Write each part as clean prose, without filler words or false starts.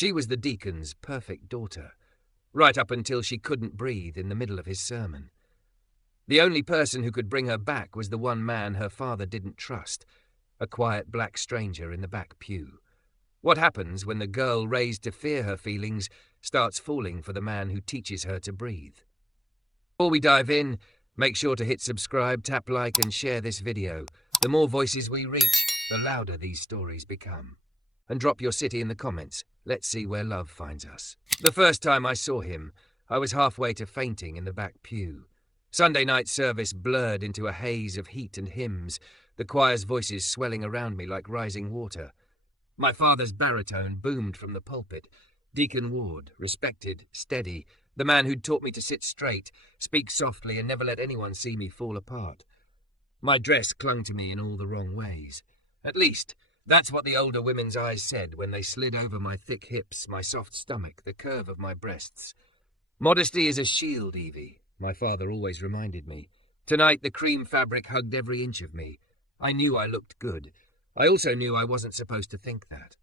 She was the deacon's perfect daughter, right up until she couldn't breathe in the middle of his sermon. The only person who could bring her back was the one man her father didn't trust, a quiet black stranger in the back pew. What happens when the girl raised to fear her feelings starts falling for the man who teaches her to breathe? Before we dive in, make sure to hit subscribe, tap like and share this video. The more voices we reach, the louder these stories become. And drop your city in the comments. Let's see where love finds us. The first time I saw him, I was halfway to fainting in the back pew. Sunday night service blurred into a haze of heat and hymns, the choir's voices swelling around me like rising water. My father's baritone boomed from the pulpit. Deacon Ward, respected, steady, the man who'd taught me to sit straight, speak softly and never let anyone see me fall apart. My dress clung to me in all the wrong ways. At least, that's what the older women's eyes said when they slid over my thick hips, my soft stomach, the curve of my breasts. Modesty is a shield, Evie, my father always reminded me. Tonight the cream fabric hugged every inch of me. I knew I looked good. I also knew I wasn't supposed to think that.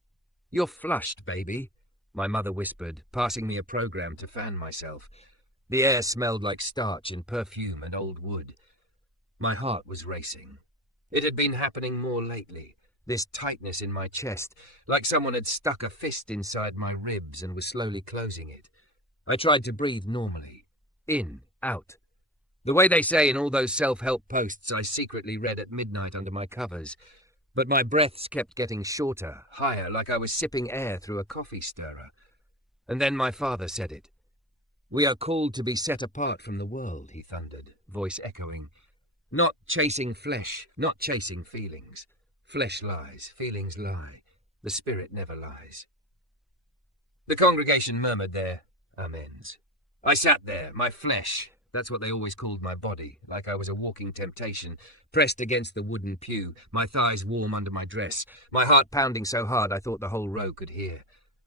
"You're flushed, baby," my mother whispered, passing me a program to fan myself. The air smelled like starch and perfume and old wood. My heart was racing. It had been happening more lately, this tightness in my chest, like someone had stuck a fist inside my ribs and was slowly closing it. I tried to breathe normally. In, out. The way they say in all those self-help posts I secretly read at midnight under my covers. But my breaths kept getting shorter, higher, like I was sipping air through a coffee stirrer. And then my father said it. "We are called to be set apart from the world," he thundered, voice echoing. "Not chasing flesh, not chasing feelings. Flesh lies, feelings lie. The spirit never lies." The congregation murmured their amens. I sat there, my flesh, that's what they always called my body, like I was a walking temptation, pressed against the wooden pew, my thighs warm under my dress, my heart pounding so hard I thought the whole row could hear.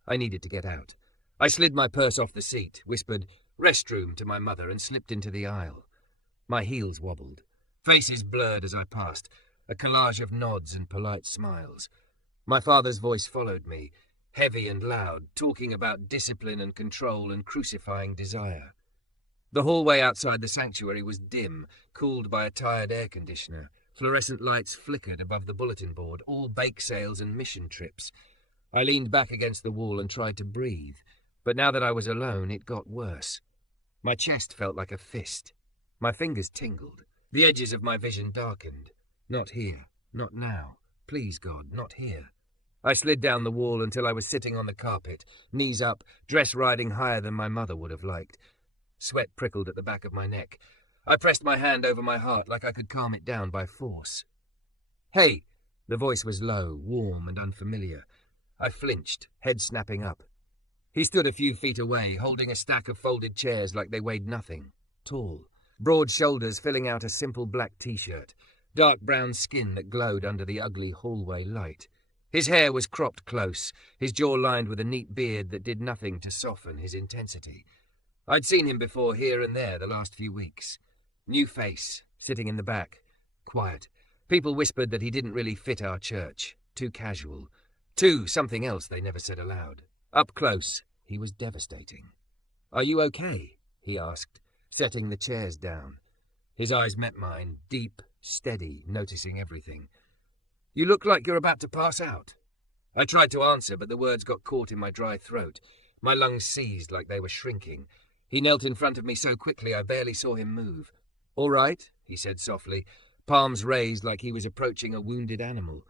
I needed to get out. I slid my purse off the seat, whispered "restroom" to my mother and slipped into the aisle. My heels wobbled. Faces blurred as I passed, a collage of nods and polite smiles. My father's voice followed me, heavy and loud, talking about discipline and control and crucifying desire. The hallway outside the sanctuary was dim, cooled by a tired air conditioner. Fluorescent lights flickered above the bulletin board, all bake sales and mission trips. I leaned back against the wall and tried to breathe, but now that I was alone, it got worse. My chest felt like a fist. My fingers tingled. The edges of my vision darkened. Not here. Not now. Please, God, not here. I slid down the wall until I was sitting on the carpet, knees up, dress riding higher than my mother would have liked. Sweat prickled at the back of my neck. I pressed my hand over my heart like I could calm it down by force. "Hey!" The voice was low, warm and unfamiliar. I flinched, head snapping up. He stood a few feet away, holding a stack of folded chairs like they weighed nothing. Tall, broad shoulders filling out a simple black t-shirt, dark brown skin that glowed under the ugly hallway light. His hair was cropped close, his jaw lined with a neat beard that did nothing to soften his intensity. I'd seen him before here and there the last few weeks. New face, sitting in the back, quiet. People whispered that he didn't really fit our church. Too casual. Too something else they never said aloud. Up close, he was devastating. "Are you okay?" he asked, setting the chairs down. His eyes met mine, deep, steady, noticing everything. "You look like you're about to pass out." I tried to answer, but the words got caught in my dry throat. My lungs seized like they were shrinking. He knelt in front of me so quickly I barely saw him move. "All right," he said softly, palms raised like he was approaching a wounded animal.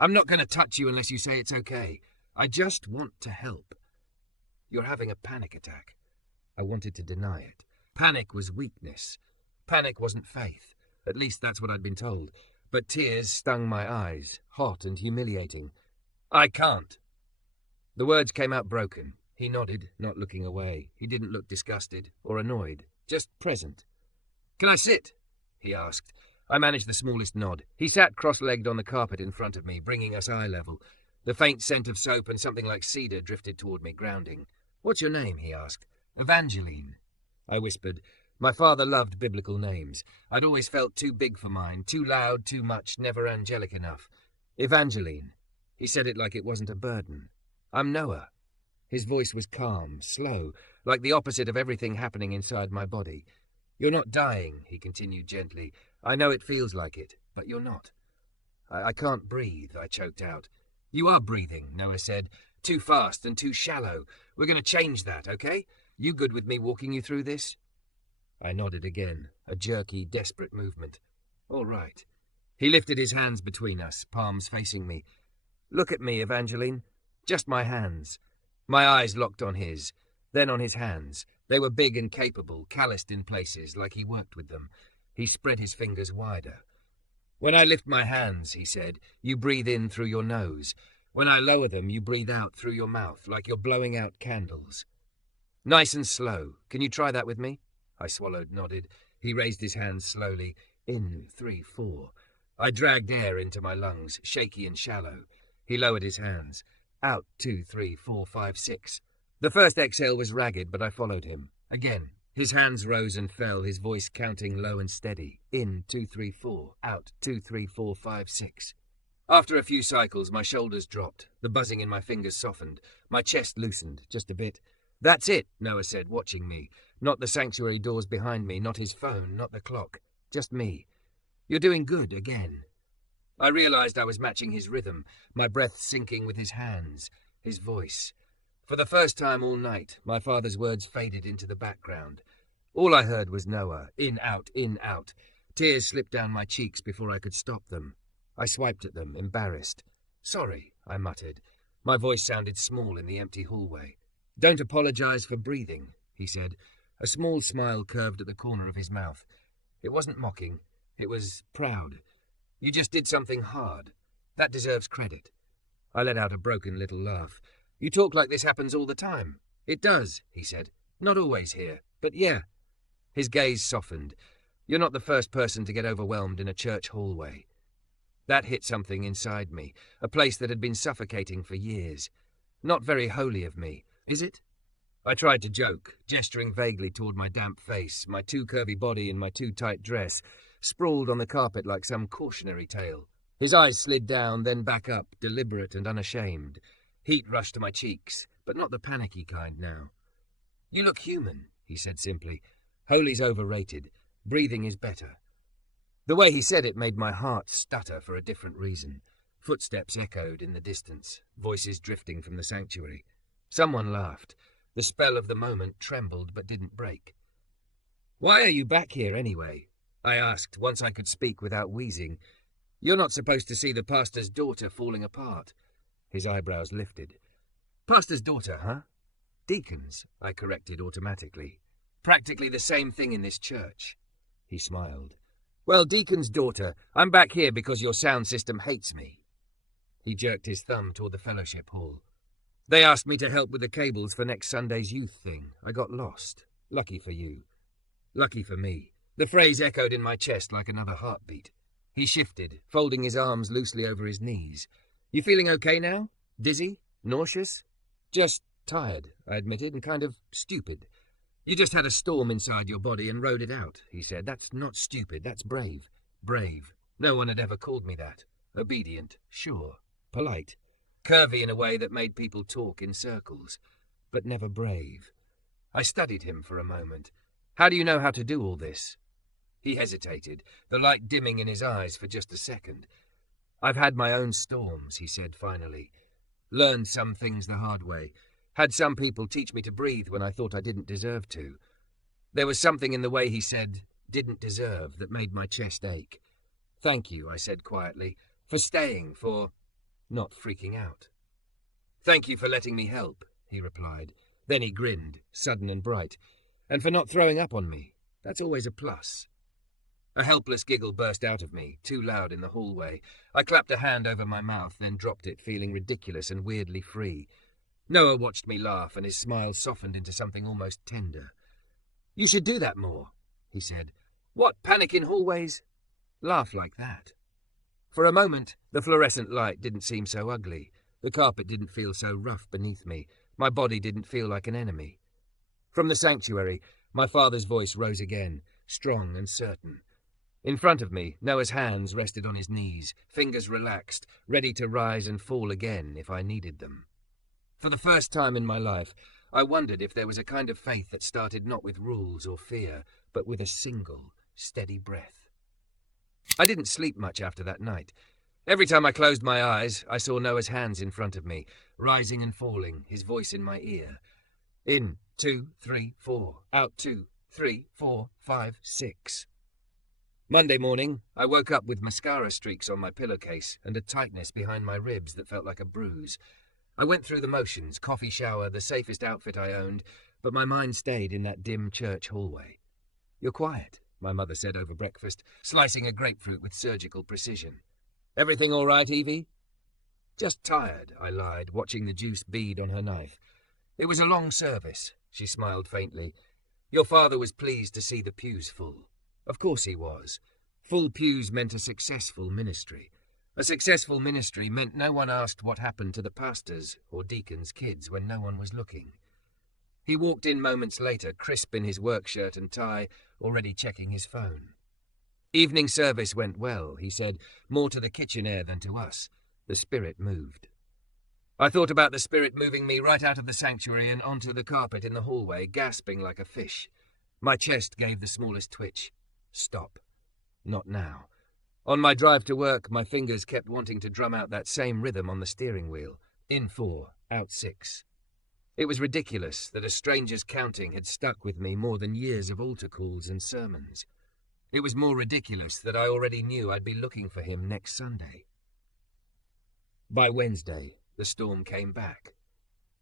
"I'm not going to touch you unless you say it's okay. I just want to help." "You're having a panic attack." I wanted to deny it. Panic was weakness. Panic wasn't faith. At least that's what I'd been told. But tears stung my eyes, hot and humiliating. "I can't." The words came out broken. He nodded, not looking away. He didn't look disgusted or annoyed, just present. "Can I sit?" he asked. I managed the smallest nod. He sat cross-legged on the carpet in front of me, bringing us eye level. The faint scent of soap and something like cedar drifted toward me, grounding. "What's your name?" he asked. "Evangeline," I whispered. My father loved biblical names. I'd always felt too big for mine, too loud, too much, never angelic enough. "Evangeline." He said it like it wasn't a burden. "I'm Noah." His voice was calm, slow, like the opposite of everything happening inside my body. "You're not dying," he continued gently. "I know it feels like it, but you're not." I can't breathe," I choked out. "You are breathing," Noah said. "Too fast and too shallow. We're going to change that, okay? You good with me walking you through this?" I nodded again, a jerky, desperate movement. "All right." He lifted his hands between us, palms facing me. "Look at me, Evangeline. Just my hands." My eyes locked on his, then on his hands. They were big and capable, calloused in places, like he worked with them. He spread his fingers wider. "When I lift my hands," he said, "you breathe in through your nose. When I lower them, you breathe out through your mouth, like you're blowing out candles." "Nice and slow. Can you try that with me?" I swallowed, nodded. He raised his hands slowly. In, 3, 4. I dragged air into my lungs, shaky and shallow. He lowered his hands. Out, 2, 3, 4, 5, 6. The first exhale was ragged, but I followed him. Again. His hands rose and fell, his voice counting low and steady. In, 2, 3, 4. Out, 2, 3, 4, 5, 6. After a few cycles, my shoulders dropped. The buzzing in my fingers softened. My chest loosened, just a bit. "That's it," Noah said, watching me. Not the sanctuary doors behind me, not his phone, not the clock. Just me. "You're doing good, again." I realized I was matching his rhythm, my breath syncing with his hands, his voice. For the first time all night, my father's words faded into the background. All I heard was Noah, in, out, in, out. Tears slipped down my cheeks before I could stop them. I swiped at them, embarrassed. "Sorry," I muttered. My voice sounded small in the empty hallway. "Don't apologize for breathing," he said. A small smile curved at the corner of his mouth. It wasn't mocking. It was proud. "You just did something hard. That deserves credit." I let out a broken little laugh. "You talk like this happens all the time." "It does," he said. "Not always here, but yeah." His gaze softened. "You're not the first person to get overwhelmed in a church hallway." That hit something inside me, a place that had been suffocating for years. Not very holy of me, is it? I tried to joke, gesturing vaguely toward my damp face, my too curvy body in my too tight dress, sprawled on the carpet like some cautionary tale. His eyes slid down, then back up, deliberate and unashamed. Heat rushed to my cheeks, but not the panicky kind now. "You look human," he said simply. "Holy's overrated. Breathing is better." The way he said it made my heart stutter for a different reason. Footsteps echoed in the distance, voices drifting from the sanctuary. Someone laughed. The spell of the moment trembled but didn't break. "Why are you back here anyway?" I asked, once I could speak without wheezing. "You're not supposed to see the pastor's daughter falling apart." His eyebrows lifted. "Pastor's daughter, huh?" "Deacons," I corrected automatically. "Practically the same thing in this church." He smiled. "Well, Deacon's daughter, I'm back here because your sound system hates me." He jerked his thumb toward the fellowship hall. "They asked me to help with the cables for next Sunday's youth thing. I got lost. Lucky for you. Lucky for me." The phrase echoed in my chest like another heartbeat. He shifted, folding his arms loosely over his knees. "You feeling okay now? Dizzy? Nauseous?" "Just tired," I admitted, "and kind of stupid." "You just had a storm inside your body and rode it out," he said. "That's not stupid, that's brave." Brave. No one had ever called me that. Obedient, sure, polite, curvy in a way that made people talk in circles, but never brave. I studied him for a moment. "How do you know how to do all this?" He hesitated, the light dimming in his eyes for just a second. "I've had my own storms," he said finally. "Learned some things the hard way. Had some people teach me to breathe when I thought I didn't deserve to." There was something in the way he said "didn't deserve" that made my chest ache. "Thank you," I said quietly, "for staying, for not freaking out." "Thank you for letting me help," he replied. Then he grinned, sudden and bright. "And for not throwing up on me. That's always a plus." A helpless giggle burst out of me, too loud in the hallway. I clapped a hand over my mouth, then dropped it, feeling ridiculous and weirdly free. Noah watched me laugh, and his smile softened into something almost tender. "You should do that more," he said. "What, panic in hallways?" "Laugh like that." For a moment, the fluorescent light didn't seem so ugly. The carpet didn't feel so rough beneath me. My body didn't feel like an enemy. From the sanctuary, my father's voice rose again, strong and certain. In front of me, Noah's hands rested on his knees, fingers relaxed, ready to rise and fall again if I needed them. For the first time in my life, I wondered if there was a kind of faith that started not with rules or fear, but with a single, steady breath. I didn't sleep much after that night. Every time I closed my eyes, I saw Noah's hands in front of me, rising and falling, his voice in my ear. In, 2, 3, 4. Out, 2, 3, 4, 5, 6. Monday morning, I woke up with mascara streaks on my pillowcase and a tightness behind my ribs that felt like a bruise. I went through the motions, coffee shower, the safest outfit I owned, but my mind stayed in that dim church hallway. "You're quiet," my mother said over breakfast, slicing a grapefruit with surgical precision. "Everything all right, Evie?" "Just tired," I lied, watching the juice bead on her knife. "It was a long service," she smiled faintly. "Your father was pleased to see the pews full." Of course he was. Full pews meant a successful ministry. A successful ministry meant no one asked what happened to the pastor's or deacon's kids when no one was looking. He walked in moments later, crisp in his work shirt and tie, already checking his phone. "Evening service went well," he said, more to the kitchen air than to us. The Spirit moved. I thought about the Spirit moving me right out of the sanctuary and onto the carpet in the hallway, gasping like a fish. My chest gave the smallest twitch. Stop. Not now. On my drive to work, my fingers kept wanting to drum out that same rhythm on the steering wheel. In 4, out 6. It was ridiculous that a stranger's counting had stuck with me more than years of altar calls and sermons. It was more ridiculous that I already knew I'd be looking for him next Sunday. By Wednesday, the storm came back.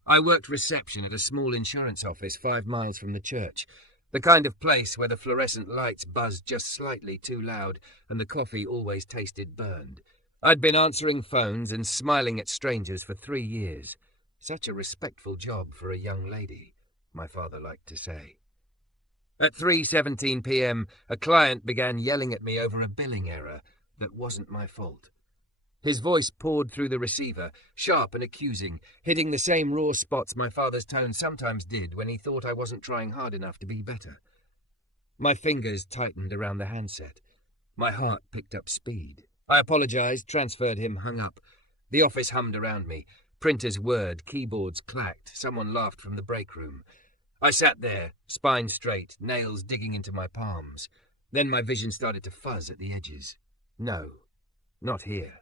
I worked reception at a small insurance office 5 miles from the church, the kind of place where the fluorescent lights buzzed just slightly too loud and the coffee always tasted burned. I'd been answering phones and smiling at strangers for 3 years. Such a respectful job for a young lady, my father liked to say. At 3:17 p.m., a client began yelling at me over a billing error that wasn't my fault. His voice poured through the receiver, sharp and accusing, hitting the same raw spots my father's tone sometimes did when he thought I wasn't trying hard enough to be better. My fingers tightened around the handset. My heart picked up speed. I apologized, transferred him, hung up. The office hummed around me. Printers whirred, keyboards clacked, someone laughed from the break room. I sat there, spine straight, nails digging into my palms. Then my vision started to fuzz at the edges. No, not here.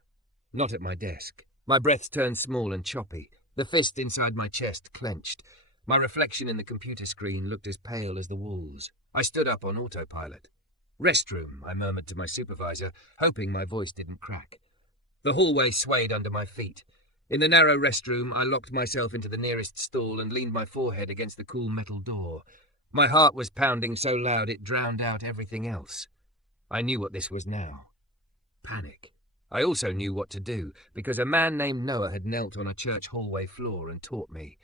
Not at my desk. My breaths turned small and choppy. The fist inside my chest clenched. My reflection in the computer screen looked as pale as the walls. I stood up on autopilot. "Restroom," I murmured to my supervisor, hoping my voice didn't crack. The hallway swayed under my feet. In the narrow restroom, I locked myself into the nearest stall and leaned my forehead against the cool metal door. My heart was pounding so loud it drowned out everything else. I knew what this was now. Panic. I also knew what to do, because a man named Noah had knelt on a church hallway floor and taught me.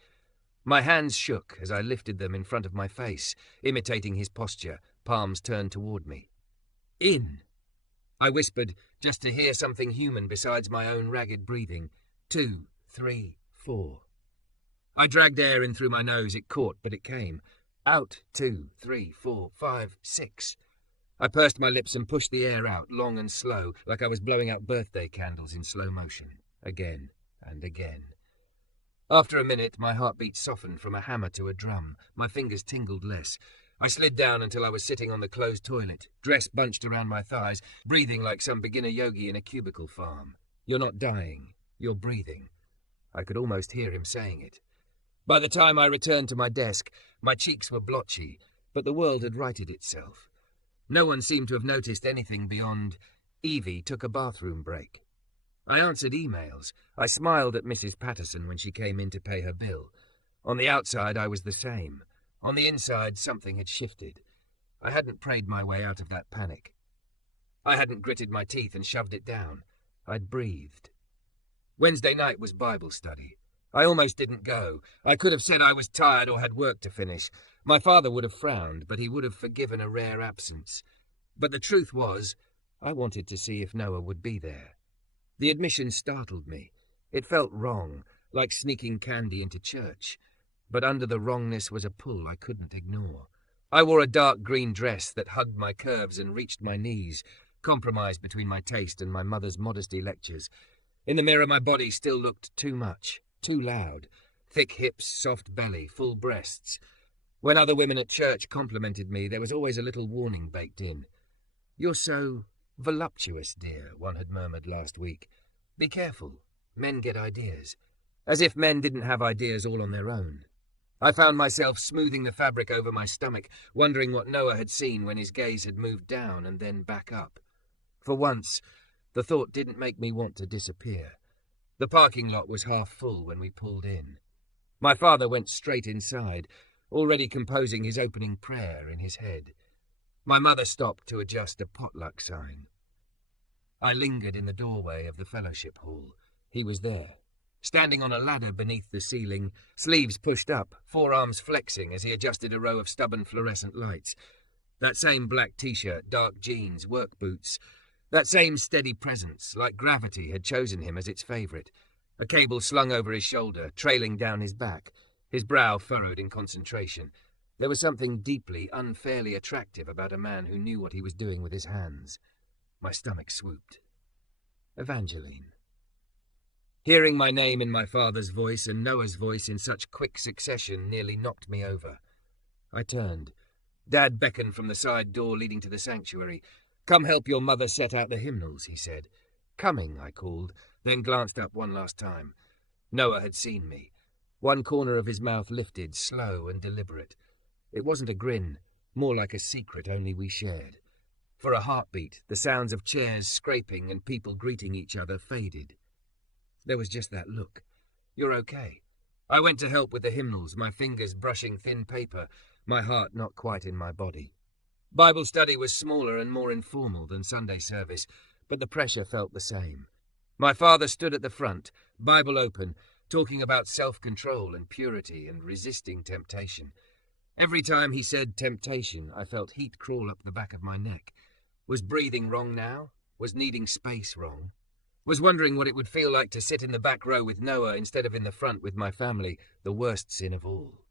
My hands shook as I lifted them in front of my face, imitating his posture, palms turned toward me. "In," I whispered, just to hear something human besides my own ragged breathing. 2, 3, 4. I dragged air in through my nose. It caught, but it came. Out, 2, 3, 4, 5, 6. I pursed my lips and pushed the air out, long and slow, like I was blowing out birthday candles in slow motion, again and again. After a minute, my heartbeat softened from a hammer to a drum. My fingers tingled less. I slid down until I was sitting on the closed toilet, dress bunched around my thighs, breathing like some beginner yogi in a cubicle farm. "You're not dying. You're breathing." I could almost hear him saying it. By the time I returned to my desk, my cheeks were blotchy, but the world had righted itself. No one seemed to have noticed anything beyond, "Evie took a bathroom break." I answered emails. I smiled at Mrs. Patterson when she came in to pay her bill. On the outside, I was the same. On the inside, something had shifted. I hadn't prayed my way out of that panic. I hadn't gritted my teeth and shoved it down. I'd breathed. Wednesday night was Bible study. I almost didn't go. I could have said I was tired or had work to finish. My father would have frowned, but he would have forgiven a rare absence. But the truth was, I wanted to see if Noah would be there. The admission startled me. It felt wrong, like sneaking candy into church. But under the wrongness was a pull I couldn't ignore. I wore a dark green dress that hugged my curves and reached my knees, compromised between my taste and my mother's modesty lectures. In the mirror, my body still looked too much, too loud, Thick hips, soft belly, full breasts. When other women at church complimented me, there was always a little warning baked in. "You're so voluptuous, dear," one had murmured last week. "Be careful. Men get ideas." As if men didn't have ideas all on their own. I found myself smoothing the fabric over my stomach, wondering what Noah had seen when his gaze had moved down and then back up. For once, the thought didn't make me want to disappear. The parking lot was half full when we pulled in. My father went straight inside, already composing his opening prayer in his head. My mother stopped to adjust a potluck sign. I lingered in the doorway of the fellowship hall. He was there, standing on a ladder beneath the ceiling, sleeves pushed up, forearms flexing as he adjusted a row of stubborn fluorescent lights. That same black t-shirt, dark jeans, work boots. That same steady presence, like gravity had chosen him as its favourite. A cable slung over his shoulder, trailing down his back, his brow furrowed in concentration. There was something deeply, unfairly attractive about a man who knew what he was doing with his hands. My stomach swooped. Evangeline. Hearing my name in my father's voice and Noah's voice in such quick succession nearly knocked me over. I turned. Dad beckoned from the side door leading to the sanctuary. "Come help your mother set out the hymnals," he said. "Coming," I called, then glanced up one last time. Noah had seen me. One corner of his mouth lifted, slow and deliberate. It wasn't a grin, more like a secret only we shared. For a heartbeat, the sounds of chairs scraping and people greeting each other faded. There was just that look. "You're okay." I went to help with the hymnals, my fingers brushing thin paper, my heart not quite in my body. Bible study was smaller and more informal than Sunday service, but the pressure felt the same. My father stood at the front, Bible open, talking about self-control and purity and resisting temptation. Every time he said temptation, I felt heat crawl up the back of my neck. Was breathing wrong now? Was needing space wrong? Was wondering what it would feel like to sit in the back row with Noah instead of in the front with my family, the worst sin of all.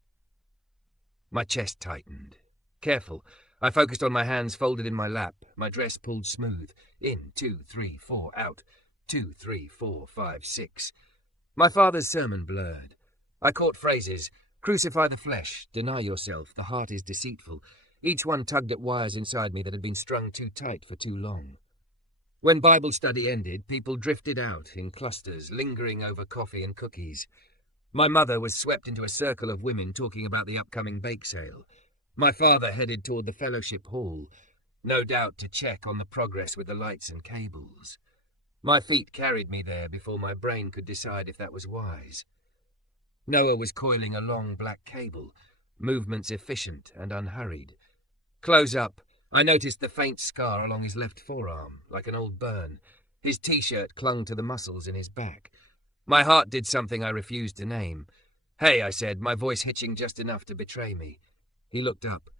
My chest tightened. Careful. I focused on my hands folded in my lap, my dress pulled smooth. In, 2, 3, 4, out. 2, 3, 4, 5, 6. My father's sermon blurred. I caught phrases. Crucify the flesh, deny yourself, the heart is deceitful. Each one tugged at wires inside me that had been strung too tight for too long. When Bible study ended, people drifted out in clusters, lingering over coffee and cookies. My mother was swept into a circle of women talking about the upcoming bake sale. My father headed toward the fellowship hall, no doubt to check on the progress with the lights and cables. My feet carried me there before my brain could decide if that was wise. Noah was coiling a long black cable, movements efficient and unhurried. Close up, I noticed the faint scar along his left forearm, like an old burn. His t-shirt clung to the muscles in his back. My heart did something I refused to name. "Hey," I said, my voice hitching just enough to betray me. He looked up.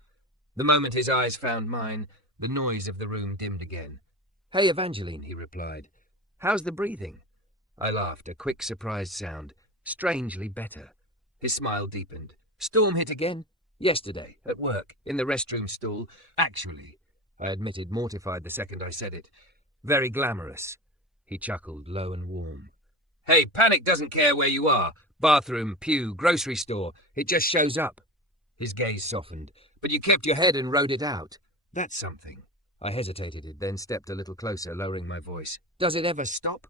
The moment his eyes found mine, the noise of the room dimmed again. "Hey, Evangeline," he replied. "How's the breathing?" I laughed, a quick, surprised sound. Strangely better. His smile deepened. "Storm hit again?" "Yesterday, at work, in the restroom stall. Actually," I admitted, mortified the second I said it. "Very glamorous." He chuckled, low and warm. "Hey, panic doesn't care where you are. Bathroom, pew, grocery store. It just shows up." His gaze softened. "But you kept your head and rode it out. That's something." I hesitated, then stepped a little closer, lowering my voice. "Does it ever stop?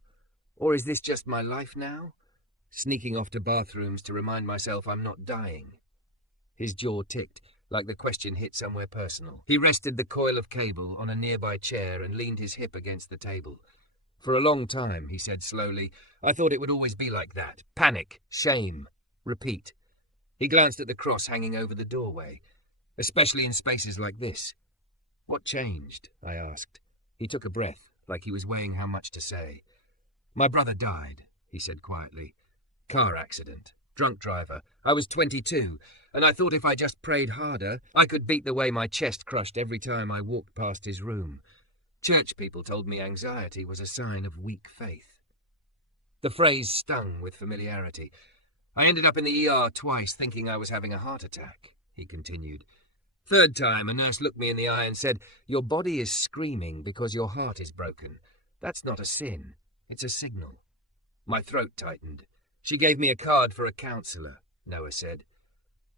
Or is this just my life now? Sneaking off to bathrooms to remind myself I'm not dying." His jaw ticked, like the question hit somewhere personal. He rested the coil of cable on a nearby chair and leaned his hip against the table. "For a long time," he said slowly, "I thought it would always be like that. Panic, shame, repeat." He glanced at the cross hanging over the doorway, especially in spaces like this. "What changed?" I asked. He took a breath, like he was weighing how much to say. "My brother died," he said quietly. "Car accident. Drunk driver. I was 22, and I thought if I just prayed harder, I could beat the way my chest crushed every time I walked past his room. Church people told me anxiety was a sign of weak faith." The phrase stung with familiarity. "I ended up in the ER twice thinking I was having a heart attack," he continued. "Third time, a nurse looked me in the eye and said, 'Your body is screaming because your heart is broken. That's not a sin. It's a signal.' My throat tightened. She gave me a card for a counselor. Noah said.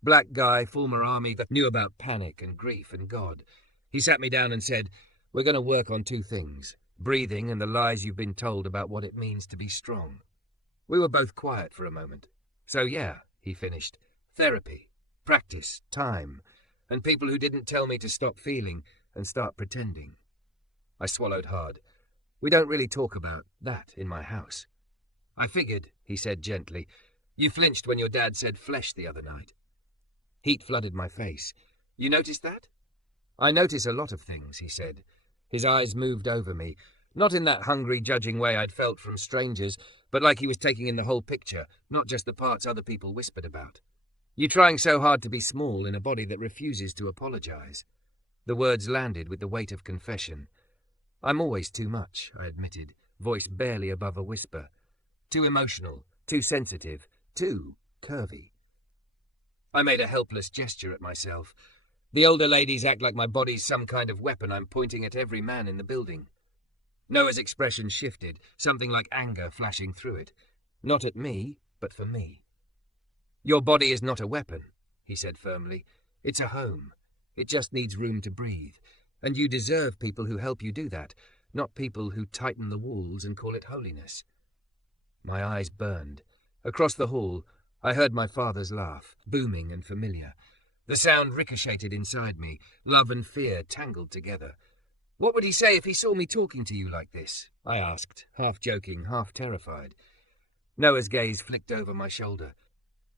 Black guy, former army, that knew about panic and grief and God. He sat me down and said, we're going to work on two things, breathing and the lies you've been told about what it means to be strong. We were both quiet for a moment. So yeah, he finished, therapy, practice, time, and people who didn't tell me to stop feeling and start pretending. I swallowed hard. We don't really talk about that in my house. I figured, he said gently. You flinched when your dad said flesh the other night. Heat flooded my face. You noticed that? I notice a lot of things, he said. His eyes moved over me, not in that hungry, judging way I'd felt from strangers, but like he was taking in the whole picture, not just the parts other people whispered about. You're trying so hard to be small in a body that refuses to apologize. The words landed with the weight of confession. I'm always too much, I admitted, voice barely above a whisper. Too emotional, too sensitive, too curvy. I made a helpless gesture at myself. The older ladies act like my body's some kind of weapon I'm pointing at every man in the building. Noah's expression shifted, something like anger flashing through it. Not at me, but for me. Your body is not a weapon, he said firmly. It's a home. It just needs room to breathe. And you deserve people who help you do that, not people who tighten the walls and call it holiness. My eyes burned. Across the hall, I heard my father's laugh, booming and familiar. The sound ricocheted inside me, love and fear tangled together. What would he say if he saw me talking to you like this? I asked, half joking, half terrified. Noah's gaze flicked over my shoulder.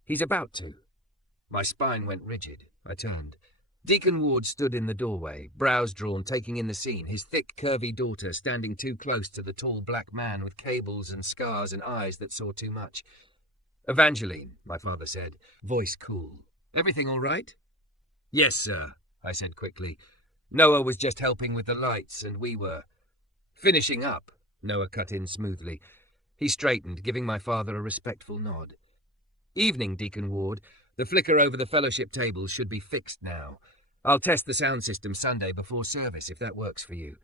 He's about to. My spine went rigid. I turned. Deacon Ward stood in the doorway, brows drawn, taking in the scene, his thick, curvy daughter standing too close to the tall black man with cables and scars and eyes that saw too much. Evangeline, my father said, voice cool. Everything all right? Yes, sir, I said quickly. Noah was just helping with the lights, and we were finishing up, Noah cut in smoothly. He straightened, giving my father a respectful nod. Evening, Deacon Ward. The flicker over the fellowship tables should be fixed now. I'll test the sound system Sunday before service, if that works for you.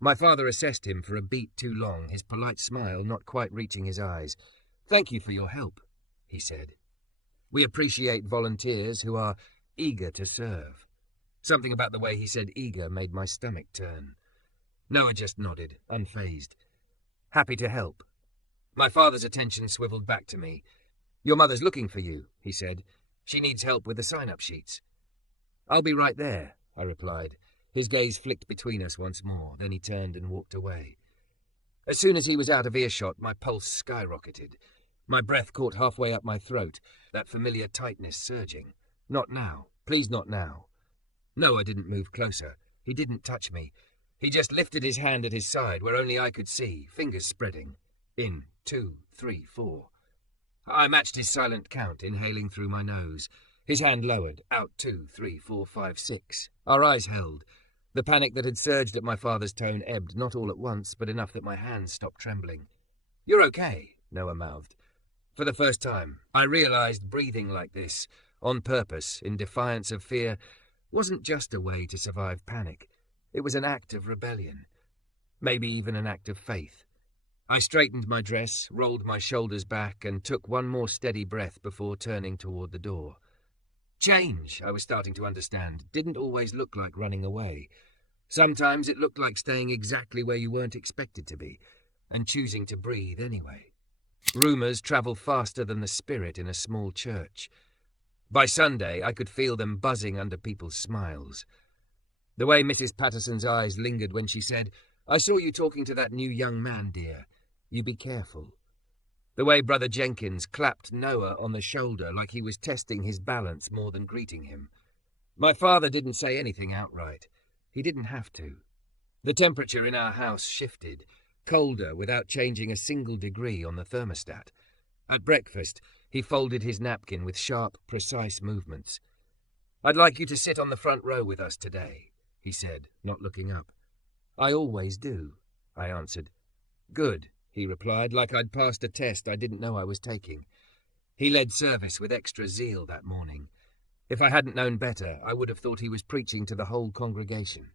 My father assessed him for a beat too long, his polite smile not quite reaching his eyes. Thank you for your help, he said. We appreciate volunteers who are eager to serve. Something about the way he said eager made my stomach turn. Noah just nodded, unfazed. Happy to help. My father's attention swiveled back to me. Your mother's looking for you, he said. She needs help with the sign-up sheets. I'll be right there, I replied. His gaze flicked between us once more, then he turned and walked away. As soon as he was out of earshot, my pulse skyrocketed. My breath caught halfway up my throat, that familiar tightness surging. Not now. Please not now. Noah didn't move closer. He didn't touch me. He just lifted his hand at his side, where only I could see, fingers spreading. In, 2, 3, 4. I matched his silent count, inhaling through my nose. His hand lowered. Out 2, 3, 4, 5, 6. Our eyes held. The panic that had surged at my father's tone ebbed, not all at once, but enough that my hands stopped trembling. You're okay, Noah mouthed. For the first time, I realized breathing like this, on purpose, in defiance of fear, wasn't just a way to survive panic. It was an act of rebellion. Maybe even an act of faith. I straightened my dress, rolled my shoulders back, and took one more steady breath before turning toward the door. Change, I was starting to understand, didn't always look like running away. Sometimes it looked like staying exactly where you weren't expected to be, and choosing to breathe anyway. Rumours travel faster than the spirit in a small church. By Sunday, I could feel them buzzing under people's smiles. The way Mrs. Patterson's eyes lingered when she said, I saw you talking to that new young man, dear. You be careful. The way Brother Jenkins clapped Noah on the shoulder like he was testing his balance more than greeting him. My father didn't say anything outright. He didn't have to. The temperature in our house shifted, colder without changing a single degree on the thermostat. At breakfast, he folded his napkin with sharp, precise movements. I'd like you to sit on the front row with us today, he said, not looking up. I always do, I answered. Good, he replied, like I'd passed a test I didn't know I was taking. He led service with extra zeal that morning. If I hadn't known better, I would have thought he was preaching to the whole congregation.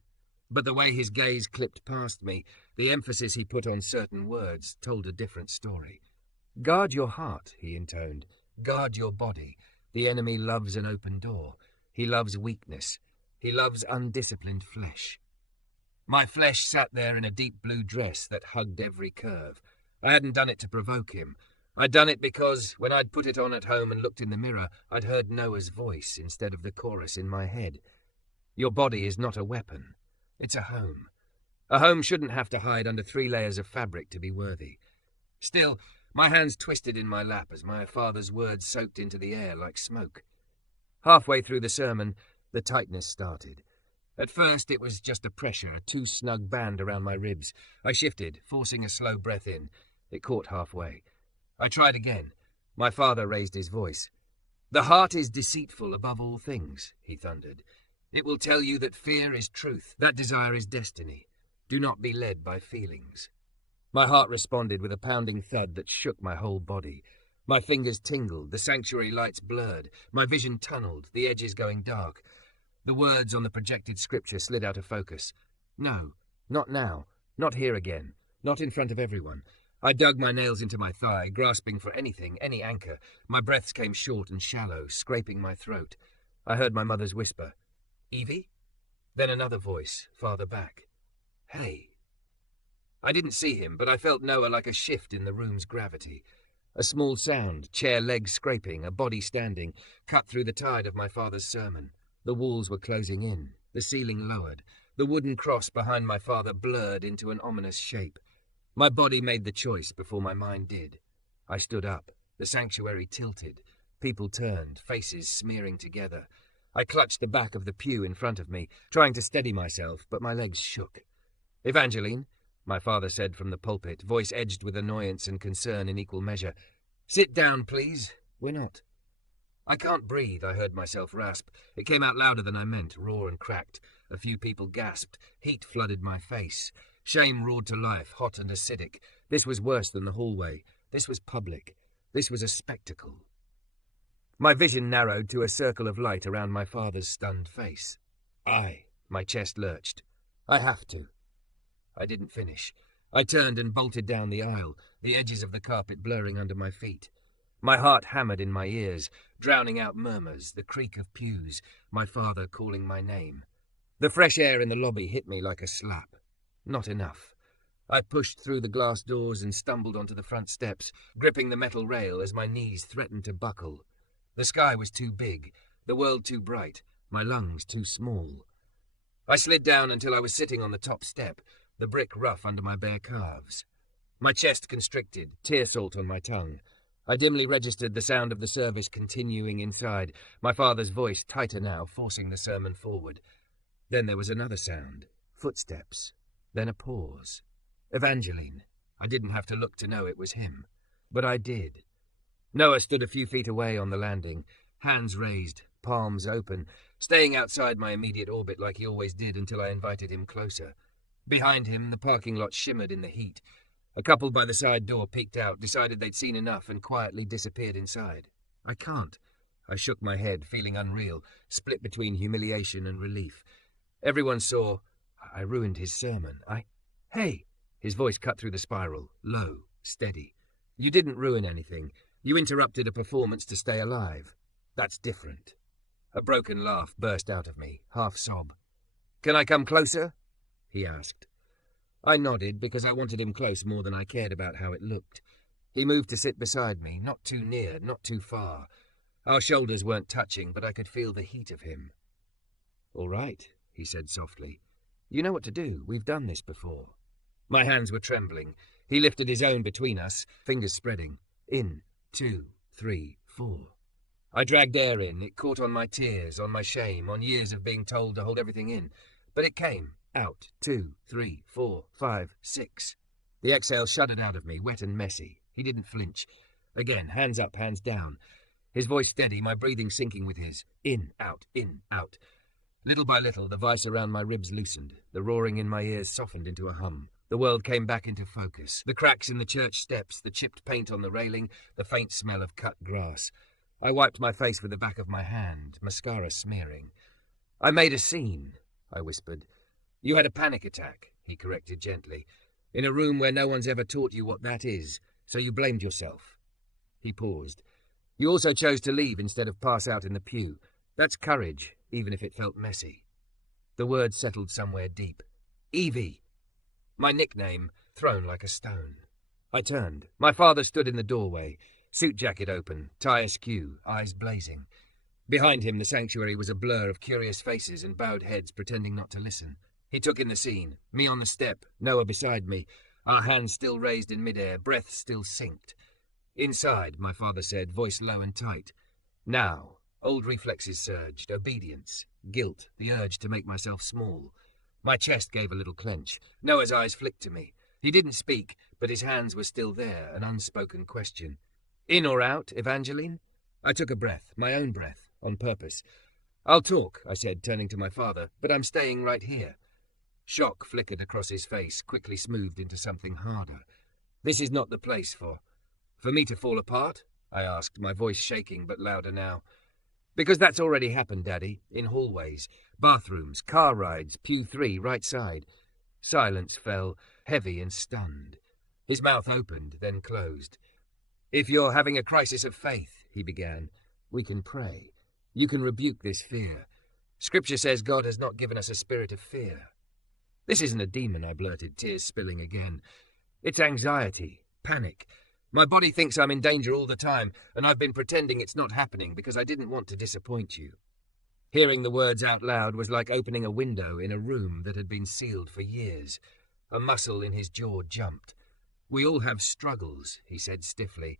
But the way his gaze clipped past me, the emphasis he put on certain words, told a different story. Guard your heart, he intoned. Guard your body. The enemy loves an open door. He loves weakness. He loves undisciplined flesh. My flesh sat there in a deep blue dress that hugged every curve. I hadn't done it to provoke him. I'd done it because, when I'd put it on at home and looked in the mirror, I'd heard Noah's voice instead of the chorus in my head. Your body is not a weapon. It's a home. A home shouldn't have to hide under 3 layers of fabric to be worthy. Still, my hands twisted in my lap as my father's words soaked into the air like smoke. Halfway through the sermon, the tightness started. At first, it was just a pressure, a too snug band around my ribs. I shifted, forcing a slow breath in. It caught halfway. I tried again. My father raised his voice. The heart is deceitful above all things, he thundered. It will tell you that fear is truth, that desire is destiny. Do not be led by feelings. My heart responded with a pounding thud that shook my whole body. My fingers tingled, the sanctuary lights blurred, my vision tunneled, the edges going dark. The words on the projected scripture slid out of focus. No, not now, not here again, not in front of everyone. I dug my nails into my thigh, grasping for anything, any anchor. My breaths came short and shallow, scraping my throat. I heard my mother's whisper, Evie? Then another voice, farther back. Hey. I didn't see him, but I felt Noah like a shift in the room's gravity. A small sound, chair legs scraping, a body standing, cut through the tide of my father's sermon. The walls were closing in, the ceiling lowered. The wooden cross behind my father blurred into an ominous shape. My body made the choice before my mind did. I stood up. The sanctuary tilted. People turned, faces smearing together. I clutched the back of the pew in front of me, trying to steady myself, but my legs shook. Evangeline, my father said from the pulpit, voice edged with annoyance and concern in equal measure. Sit down, please. We're not. I can't breathe, I heard myself rasp. It came out louder than I meant, raw and cracked. A few people gasped. Heat flooded my face. Shame roared to life, hot and acidic. This was worse than the hallway. This was public. This was a spectacle. My vision narrowed to a circle of light around my father's stunned face. My chest lurched. I have to. I didn't finish. I turned and bolted down the aisle, the edges of the carpet blurring under my feet. My heart hammered in my ears, drowning out murmurs, the creak of pews, my father calling my name. The fresh air in the lobby hit me like a slap. Not enough. I pushed through the glass doors and stumbled onto the front steps, gripping the metal rail as my knees threatened to buckle. The sky was too big, the world too bright, my lungs too small. I slid down until I was sitting on the top step, the brick rough under my bare calves. My chest constricted, tear salt on my tongue. I dimly registered the sound of the service continuing inside, my father's voice tighter now, forcing the sermon forward. Then there was another sound, footsteps, then a pause. Evangeline. I didn't have to look to know it was him, but I did. Noah stood a few feet away on the landing, hands raised, palms open, staying outside my immediate orbit like he always did until I invited him closer. Behind him, the parking lot shimmered in the heat. A couple by the side door peeked out, decided they'd seen enough, and quietly disappeared inside. I can't. I shook my head, feeling unreal, split between humiliation and relief. Everyone saw. I ruined his sermon. Hey! His voice cut through the spiral, low, steady. You didn't ruin anything. You interrupted a performance to stay alive. That's different. A broken laugh burst out of me, half sob. Can I come closer? He asked. I nodded because I wanted him close more than I cared about how it looked. He moved to sit beside me, not too near, not too far. Our shoulders weren't touching, but I could feel the heat of him. All right, he said softly. You know what to do. We've done this before. My hands were trembling. He lifted his own between us, fingers spreading. In, 2, 3, 4. I dragged air in. It caught on my tears, on my shame, on years of being told to hold everything in. But it came. Out. 2, 3, 4, 5, 6. The exhale shuddered out of me, wet and messy. He didn't flinch. Again, hands up, hands down. His voice steady, my breathing syncing with his. In, out, in, out. Little by little, the vice around my ribs loosened. The roaring in my ears softened into a hum. The world came back into focus. The cracks in the church steps, the chipped paint on the railing, the faint smell of cut grass. I wiped my face with the back of my hand, mascara smearing. I made a scene, I whispered. You had a panic attack, he corrected gently, in a room where no one's ever taught you what that is, so you blamed yourself. He paused. You also chose to leave instead of pass out in the pew. That's courage, even if it felt messy. The word settled somewhere deep. Evie. My nickname, thrown like a stone. I turned. My father stood in the doorway, suit jacket open, tie askew, eyes blazing. Behind him, the sanctuary was a blur of curious faces and bowed heads pretending not to listen. He took in the scene, me on the step, Noah beside me, our hands still raised in midair, breath still synced. Inside, my father said, voice low and tight. Now, old reflexes surged, obedience, guilt, the urge to make myself small. My chest gave a little clench. Noah's eyes flicked to me. He didn't speak, but his hands were still there, an unspoken question. In or out, Evangeline? I took a breath, my own breath, on purpose. I'll talk, I said, turning to my father, but I'm staying right here. Shock flickered across his face, quickly smoothed into something harder. This is not the place for me to fall apart? I asked, my voice shaking but louder now. Because that's already happened, Daddy, in hallways, bathrooms, car rides, pew 3, right side. Silence fell, heavy and stunned. His mouth opened, then closed. If you're having a crisis of faith, he began, we can pray. You can rebuke this fear. Scripture says God has not given us a spirit of fear. This isn't a demon, I blurted, tears spilling again. It's anxiety, panic. My body thinks I'm in danger all the time, and I've been pretending it's not happening because I didn't want to disappoint you. Hearing the words out loud was like opening a window in a room that had been sealed for years. A muscle in his jaw jumped. We all have struggles, he said stiffly,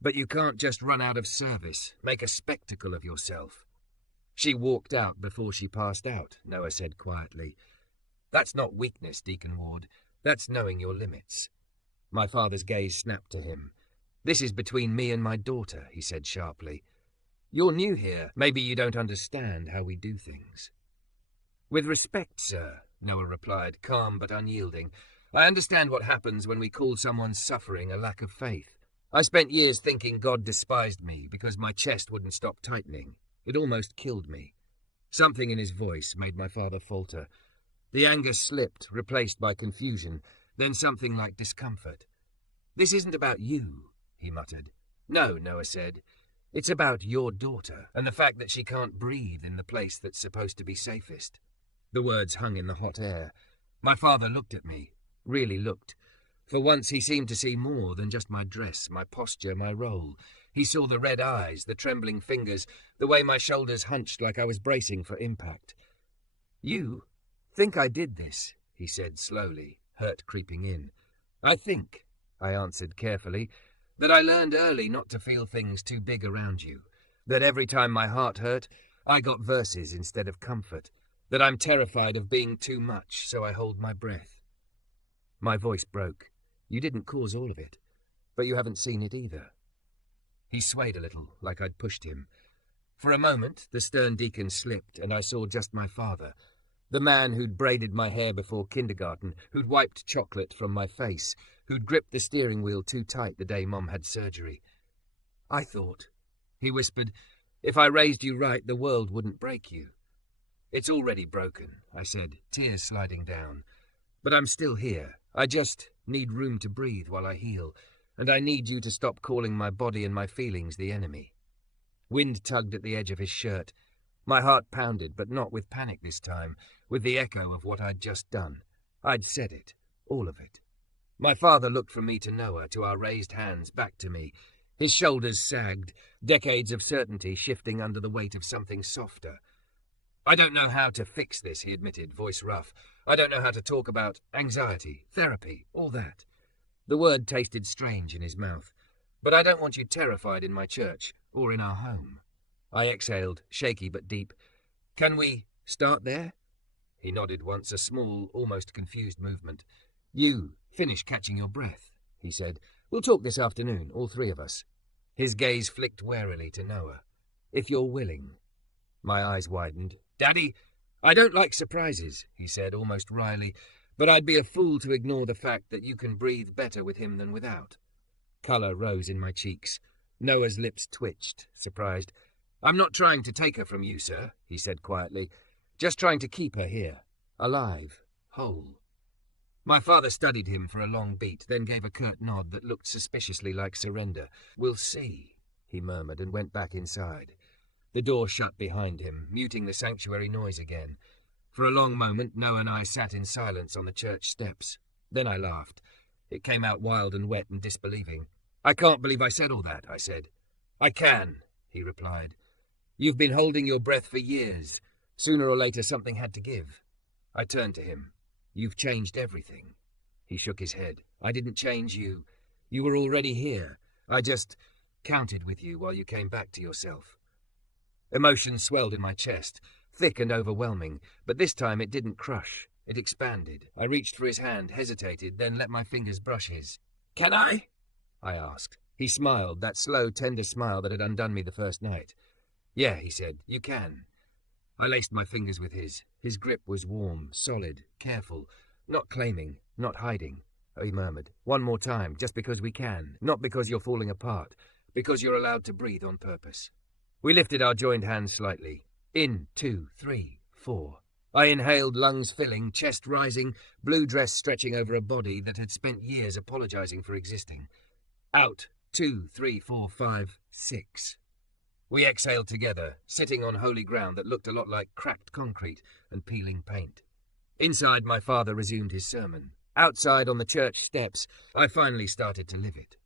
but you can't just run out of service, make a spectacle of yourself. She walked out before she passed out, Noah said quietly. That's not weakness, Deacon Ward. That's knowing your limits. My father's gaze snapped to him. This is between me and my daughter, he said sharply. You're new here. Maybe you don't understand how we do things. With respect, sir, Noah replied, calm but unyielding. I understand what happens when we call someone's suffering a lack of faith. I spent years thinking God despised me because my chest wouldn't stop tightening. It almost killed me. Something in his voice made my father falter. The anger slipped, replaced by confusion, then something like discomfort. This isn't about you, he muttered. No, Noah said. It's about your daughter and the fact that she can't breathe in the place that's supposed to be safest. The words hung in the hot air. My father looked at me, really looked. For once he seemed to see more than just my dress, my posture, my role. He saw the red eyes, the trembling fingers, the way my shoulders hunched like I was bracing for impact. You think I did this, he said slowly, hurt creeping in. I think, I answered carefully, that I learned early not to feel things too big around you. That every time my heart hurt, I got verses instead of comfort. That I'm terrified of being too much, so I hold my breath. My voice broke. You didn't cause all of it, but you haven't seen it either. He swayed a little, like I'd pushed him. For a moment, the stern deacon slipped, and I saw just my father, the man who'd braided my hair before kindergarten, who'd wiped chocolate from my face, who'd gripped the steering wheel too tight the day Mom had surgery. I thought, he whispered, if I raised you right, the world wouldn't break you. It's already broken, I said, tears sliding down. But I'm still here. I just need room to breathe while I heal, and I need you to stop calling my body and my feelings the enemy. Wind tugged at the edge of his shirt. My heart pounded, but not with panic this time, with the echo of what I'd just done. I'd said it, all of it. My father looked from me to Noah, to our raised hands, back to me. His shoulders sagged, decades of certainty shifting under the weight of something softer. I don't know how to fix this, he admitted, voice rough. I don't know how to talk about anxiety, therapy, all that. The word tasted strange in his mouth. But I don't want you terrified in my church, or in our home. I exhaled, shaky but deep. Can we start there? He nodded once, a small, almost confused movement. You finish catching your breath, he said. We'll talk this afternoon, all three of us. His gaze flicked warily to Noah. If you're willing. My eyes widened. Daddy, I don't like surprises, he said, almost wryly, but I'd be a fool to ignore the fact that you can breathe better with him than without. Colour rose in my cheeks. Noah's lips twitched, surprised. I'm not trying to take her from you, sir, he said quietly. Just trying to keep her here, alive, whole. My father studied him for a long beat, then gave a curt nod that looked suspiciously like surrender. We'll see, he murmured, and went back inside. The door shut behind him, muting the sanctuary noise again. For a long moment, Noah and I sat in silence on the church steps. Then I laughed. It came out wild and wet and disbelieving. "I can't believe I said all that," I said. "I can," he replied. "You've been holding your breath for years. Sooner or later something had to give." I turned to him. "You've changed everything." He shook his head. "I didn't change you. You were already here. I just counted with you while you came back to yourself." Emotion swelled in my chest, thick and overwhelming, but this time it didn't crush. It expanded. I reached for his hand, hesitated, then let my fingers brush his. "Can I?" I asked. He smiled, that slow, tender smile that had undone me the first night. "Yeah," he said, "you can." I laced my fingers with his. His grip was warm, solid, careful, not claiming, not hiding. Oh, he murmured, "One more time, just because we can, not because you're falling apart, because you're allowed to breathe on purpose." We lifted our joined hands slightly. In, 2, 3, 4. I inhaled, lungs filling, chest rising, blue dress stretching over a body that had spent years apologizing for existing. Out, 2, 3, 4, 5, 6. We exhaled together, sitting on holy ground that looked a lot like cracked concrete and peeling paint. Inside, my father resumed his sermon. Outside, on the church steps, I finally started to live it.